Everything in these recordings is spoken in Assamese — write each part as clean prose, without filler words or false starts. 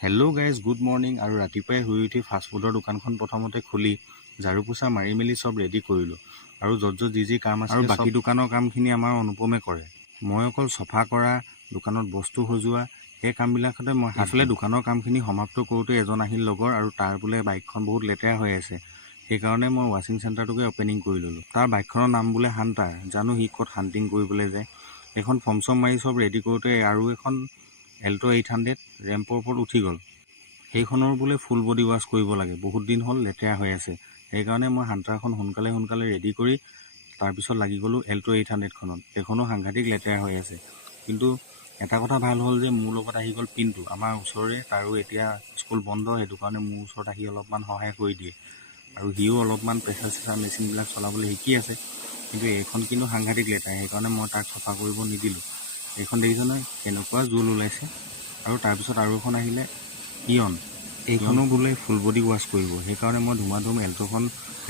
Hello' guys, good morning. আৰু ৰাতিপুৱাই শুই উঠি ফাষ্টফুডৰ দোকানখন প্ৰথমতে খুলি ঝাৰু পোছা মাৰি মেলি চব ৰেডি কৰিলোঁ। আৰু য'ত যি কাম আছে আৰু বাকী দোকানৰ কামখিনি আমাৰ অনুপমে কৰে। মই অকল চফা কৰা, দোকানত বস্তু সজোৱা, সেই কামবিলাকতে মই সেইফালে দোকানৰ কামখিনি সমাপ্ত কৰোঁতে এজন আহিল লগৰ, আৰু তাৰ বোলে বাইকখন বহুত লেতেৰা হৈ আছে। সেইকাৰণে মই ৱাশ্বিং চেণ্টাৰটোকে অপেনিং কৰি ল'লোঁ। তাৰ বাইকখনৰ নাম বোলে হাণ্টাৰ, জানো সি ক'ত হাণ্টিং কৰিবলৈ যায়। এখন ফৰ্ম চম মাৰি চব ৰেডি কৰোঁতে আৰু এখন এল্ট' 800 ৰেম্পৰ ওপৰত উঠি গ'ল। সেইখনৰ বোলে ফুল বডি ৱাছ কৰিব লাগে, বহুত দিন হ'ল লেতেৰা হৈ আছে। সেইকাৰণে মই হাণ্টাৰখন সোনকালে ৰেডি কৰি তাৰপিছত লাগি গ'লোঁ এল্ট' 800খনত। সেইখনো সাংঘাতিক লেতেৰা হৈ আছে। কিন্তু এটা কথা ভাল হ'ল যে মোৰ লগত আহি গ'ল পিণ্টু, আমাৰ ওচৰৰে, তাৰো এতিয়া স্কুল বন্ধ, সেইটো কাৰণে মোৰ ওচৰত আহি অলপমান সহায় কৰি দিয়ে। আৰু সিও অলপমান প্ৰেছাৰ চেছাৰ মেচিনবিলাক চলাবলৈ শিকি আছে। কিন্তু এইখন কিন্তু সাংঘাতিক লেতেৰা, সেইকাৰণে মই তাক চফা কৰিব নিদিলোঁ। এইখন দেখিছে নহয় কেনেকুৱা জোল ওলাইছে। আৰু তাৰপিছত আৰু এখন আহিলে ইয়ন, এইখনো বোলে ফুল বডি ৱাছ কৰিব। সেইকাৰণে মই ধুমাধুম এল্ট'খন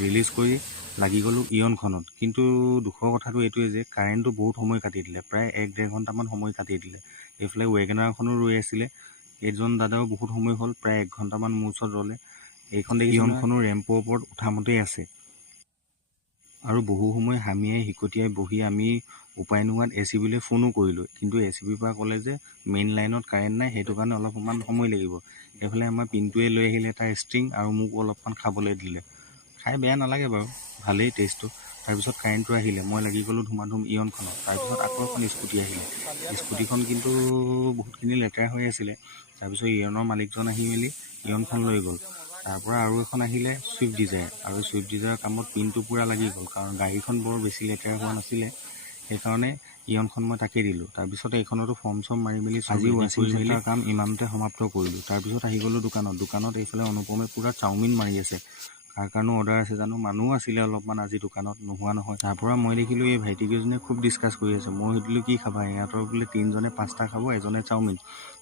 ৰিলিজ কৰি লাগি গ'লোঁ ইয়নখনত। কিন্তু দুখৰ কথাটো এইটোৱে যে কাৰেণ্টটো বহুত সময় কাটি দিলে, প্ৰায় 1-1.5 ঘণ্টামান সময় কাটি দিলে। এইফালে ৱেগনাৰখনো ৰৈ আছিলে, এইজন দাদাও বহুত সময় হ'ল, প্ৰায় 1 ঘণ্টামান মোৰ ওচৰত ৰ'লে। এইখন দেখি ইয়নখনো ৰেম্পৰ ওপৰত উঠামতেই আছে। আৰু বহু সময় হামিয়াই হিকটিয়াই বহি আমি উপায় নোহোৱাত ACBলৈ ফোনো কৰিলোঁ। কিন্তু ACBৰ পৰা ক'লে যে মেইন লাইনত কাৰেণ্ট নাই, সেইটো কাৰণে অলপমান সময় লাগিব। এইফালে আমাৰ পিণ্টুৱে লৈ আহিলে এটা ষ্ট্ৰিং আৰু মোক অলপমান খাবলৈ দিলে। খাই বেয়া নালাগে বাৰু, ভালেই টেষ্টটো। তাৰপিছত কাৰেণ্টটো আহিলে, মই লাগি গ'লোঁ ধুমাধুম ইয়নখনত। তাৰপিছত আকৌ এখন স্কুটি আহিলে, স্কুটিখন কিন্তু বহুতখিনি লেতেৰা হৈ আছিলে। তাৰপিছত ইয়নৰ মালিকজন আহি মেলি ইয়নখন লৈ গ'ল। তাৰপৰা আৰু এখন আহিলে ছুইফ্ট ডিজায়াৰ, আৰু ছুইফ্ট ডিজায়াৰৰ কামত পিনটো পূৰা লাগি গ'ল, কাৰণ গাড়ীখন বৰ বেছি লেতেৰা হোৱা নাছিলে। সেইকাৰণে ইয়নখন মই তাকে দিলোঁ। তাৰপিছত এইখনতো ফৰ্ম চৰ্ম মাৰি মেলি আজি ৱাশ্বিং চেণ্টাৰৰ কাম ইমানতে সমাপ্ত কৰিলোঁ। তাৰপিছত আহি গ'লোঁ দোকানত এইফালে অনুপমে পূৰা চাওমিন মাৰি আছে। কাৰ কাৰণেও অৰ্ডাৰ আছে জানো, মানুহো আছিলে অলপমান আজি দোকানত, নোহোৱা নহয়। তাৰপৰা মই দেখিলোঁ এই ভাইটিকেইজনে খুব ডিছকাছ কৰি আছে। মই সুধিলোঁ কি খাবা, ইহঁতৰ বোলে 3জনে পাস্তা খাব, এজনে চাওমিন।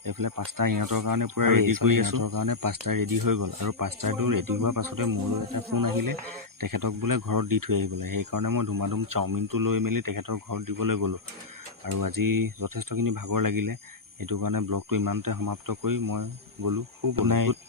এইফালে পাস্তা ইহঁতৰ কাৰণে পূৰা ৰেডি কৰি আছোঁ। ইহঁতৰ কাৰণে পাস্তা ৰেডি হৈ গ'ল, আৰু পাস্তাটো ৰেডি হোৱাৰ পাছতে মোলৈ এটা ফোন আহিলে, তেখেতক বোলে ঘৰত দি থৈ আহিবলৈ। সেইকাৰণে মই ধুমাধুম চাওমিনটো লৈ মেলি তেখেতৰ ঘৰত দিবলৈ গ'লোঁ। আৰু আজি যথেষ্টখিনি ভাগৰ লাগিলে, সেইটো কাৰণে ব্লগটো ইমানতে সমাপ্ত কৰি মই গ'লোঁ। Good night.